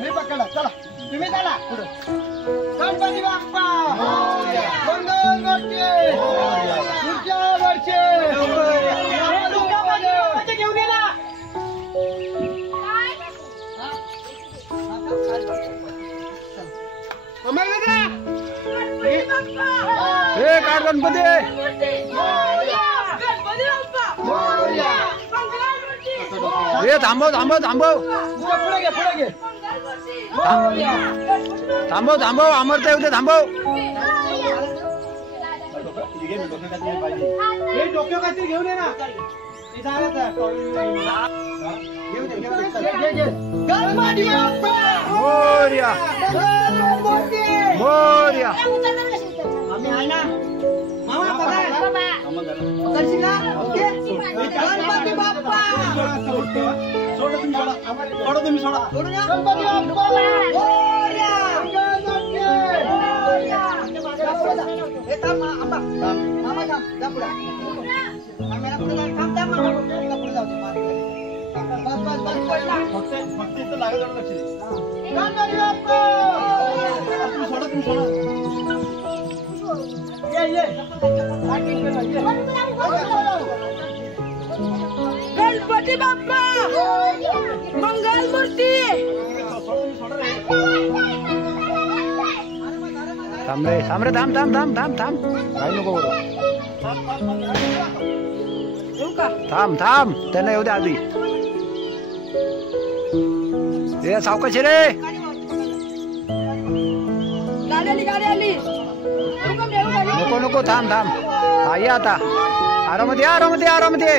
मी पकडा चला तुम्ही चला पुढे गणपती बाप्पा मंगल मूर्ती पुढच्या वर्षी गणपती हे थांबव थांबव थांबव पुढे घे पुढे घे थांबव थांबव अमरता येऊ दे थांबव हे डोक्यावर काहीतरी घेऊन ये ना गणपती बाप्पा मोरया मोरया आम्ही आहे ना मामा पकडशील ना ओके गणपती बाप्पा सोडा तुम्ही सोडा गणपती बाप्पा मोरया हे थांब आंबा मामा थांब जा पुढे मामाला पुढे जा थांब थांब मामा पुढे जाऊ दे बस बस बस पहिला फक्त इथं लागत जाणं लक्ष दे गणपती बाप्पा तुम्ही सोडा ये ये गणपती बाप्पा मंगल मूर्ती थांब रे थांब रे थांब थांब थांब थांब थांब काही नको बोलू थांब थांब त्यांना येऊ दे आधी हे सावकाशी रे नको नको थांब थांब हा ये आता आरामात ये आरामात ये आरामात ये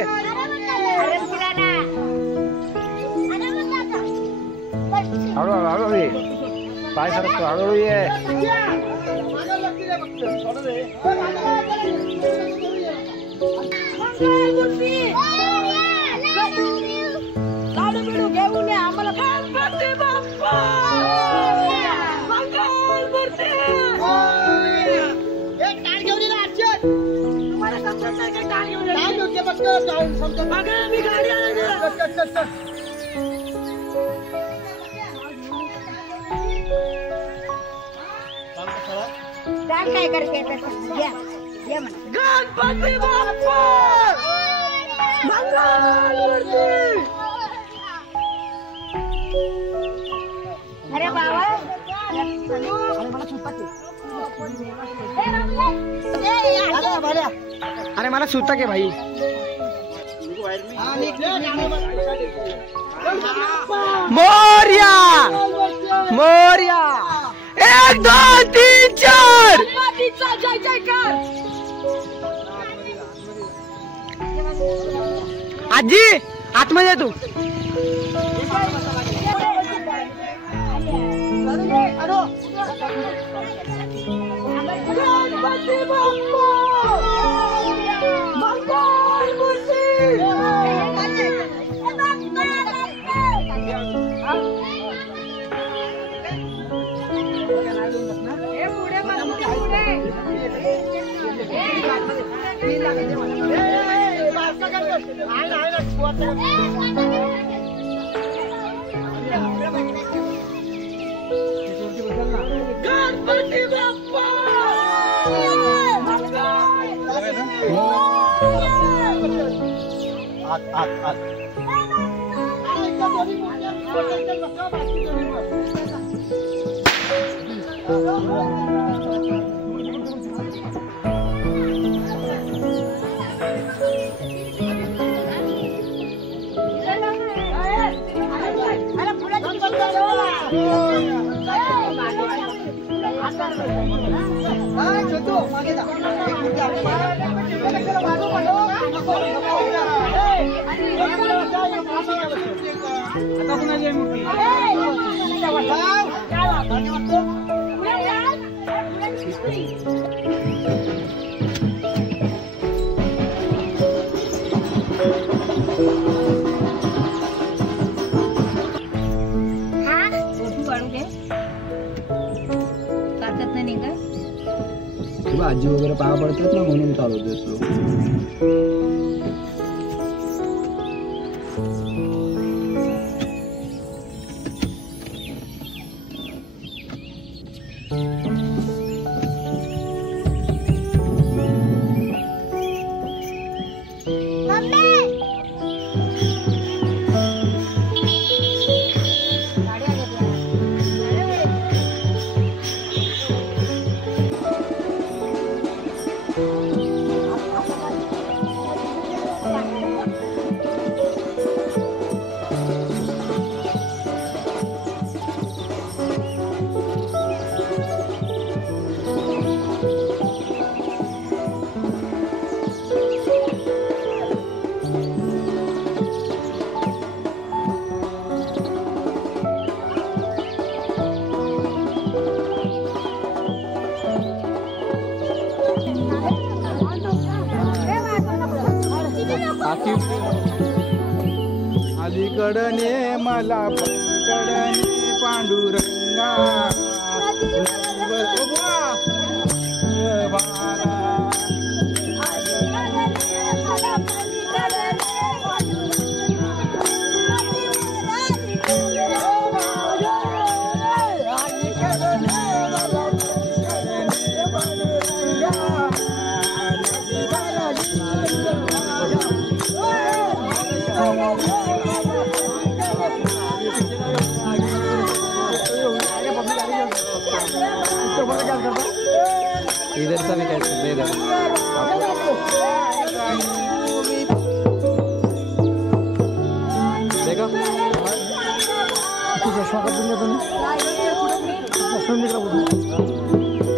हळूहळू हळूहळू ये पाय सरकतो हळूहळू ये आम्हाला गणपती बाप्पा मंगल मूर्ती एक टाळ घेऊन ये अर्चन तुम्हाला समजत नाही काय टाळ घेऊन टाळ घेऊन ये बस समजत बघा मी गाडी आणायचं काय करते गणपती बाप्पा मंगल मूर्ती अरे बाबा अरे मला सुता के भाई मोरया मोरया 1 2 3 4 गणपतीचा जय जयकार आजी आतमध्ये तू गणपती बाप्पा मंगल मूर्ती गणपती बाप्पा आत आजी वगैरे पाया पडतात ना म्हणून चालवते स्लो अलीकडने मला पलीकडने पांडुरंगा इधर सा भी कैसे दे दे देखो तू चश्मा कर दूंगा तुमने चश्मा निकला बोल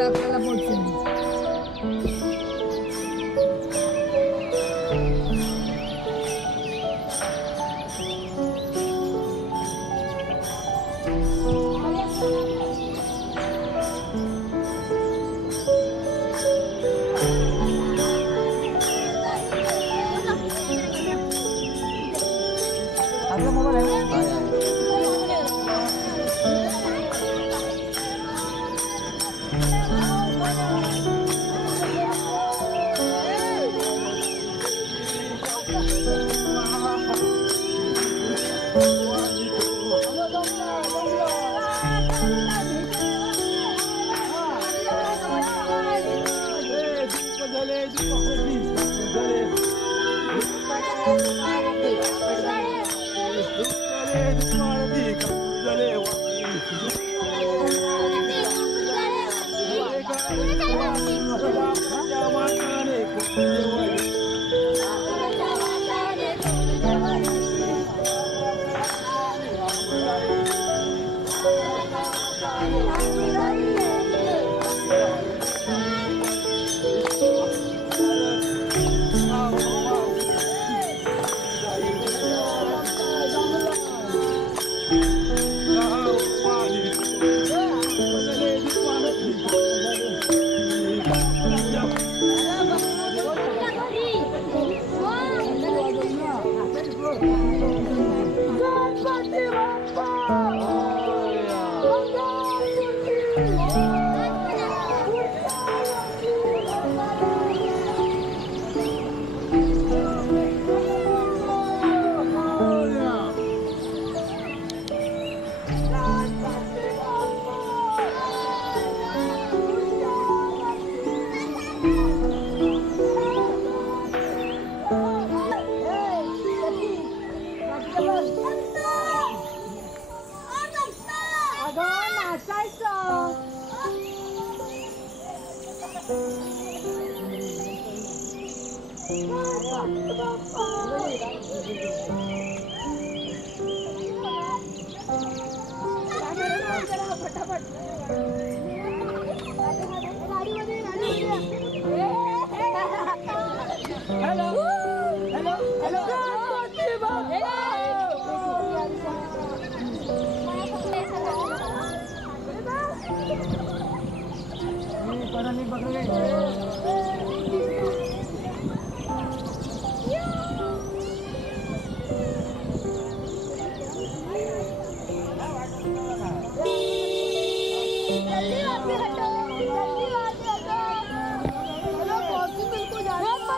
आपल्याला पोहोचेल आपला मोबाईल आहे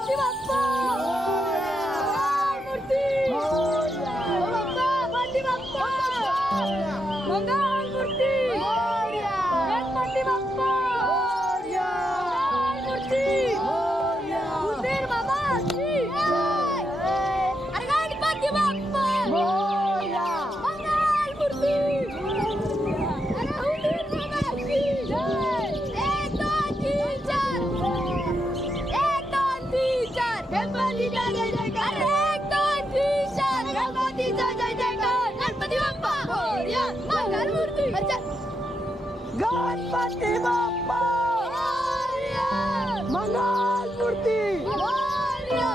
गणपती बाप्पा गणपतीचा जय जयकार. अरे 1 2 3 4 गणपतीचा जय जयकार. गणपती बाप्पा मोरया. मंगलमूर्ती. अच्छा. गणपती बाप्पा मोरया. मंगलमूर्ती. मोरया.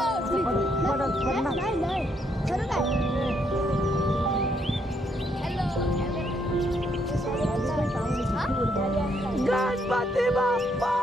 नाही खरं काय? गणपती बाप्पा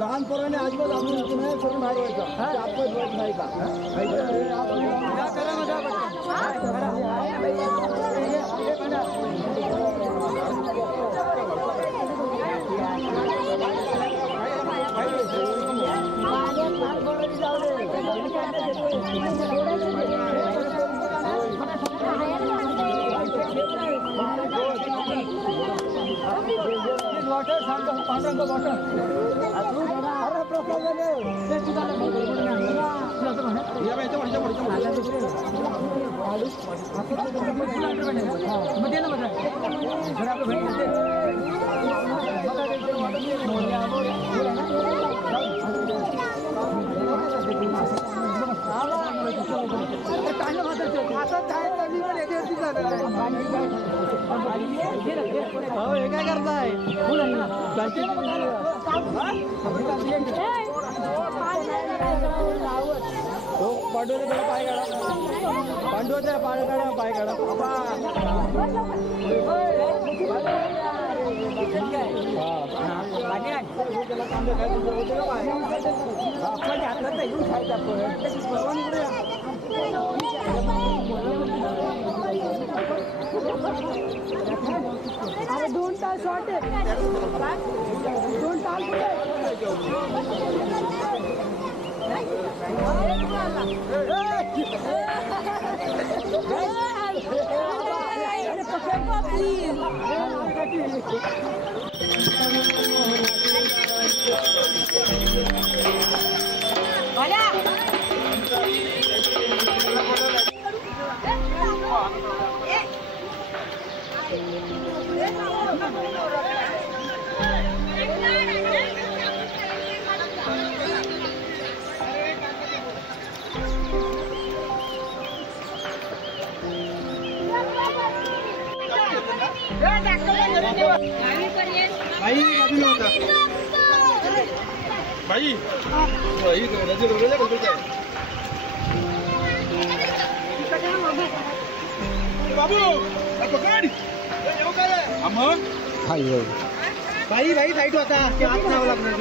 लहान पोराने अजिबात आपण नाही करून बाहेर व्हायचा आपण नाही का काय करताय पांडुरे पाय काढा पांडुरे पाय काढा पाय काढा अरे 2 तास शॉर्ट आहे 2 तास भाई बाबू भाई भाई साईड होता आत न्यावं लागणार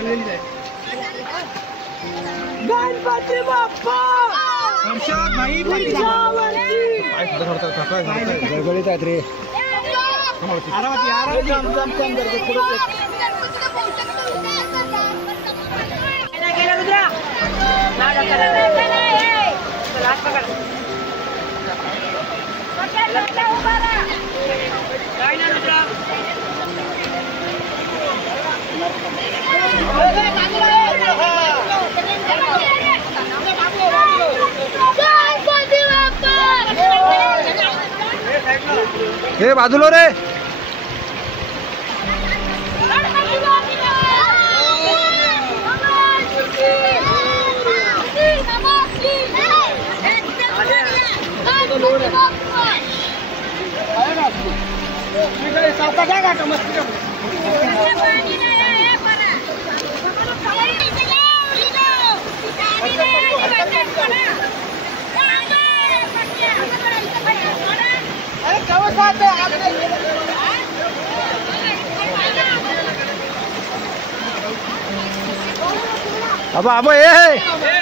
गणपती बाप्पा भाई गडगडीत आहेत रे हे बाजूला रे अब ये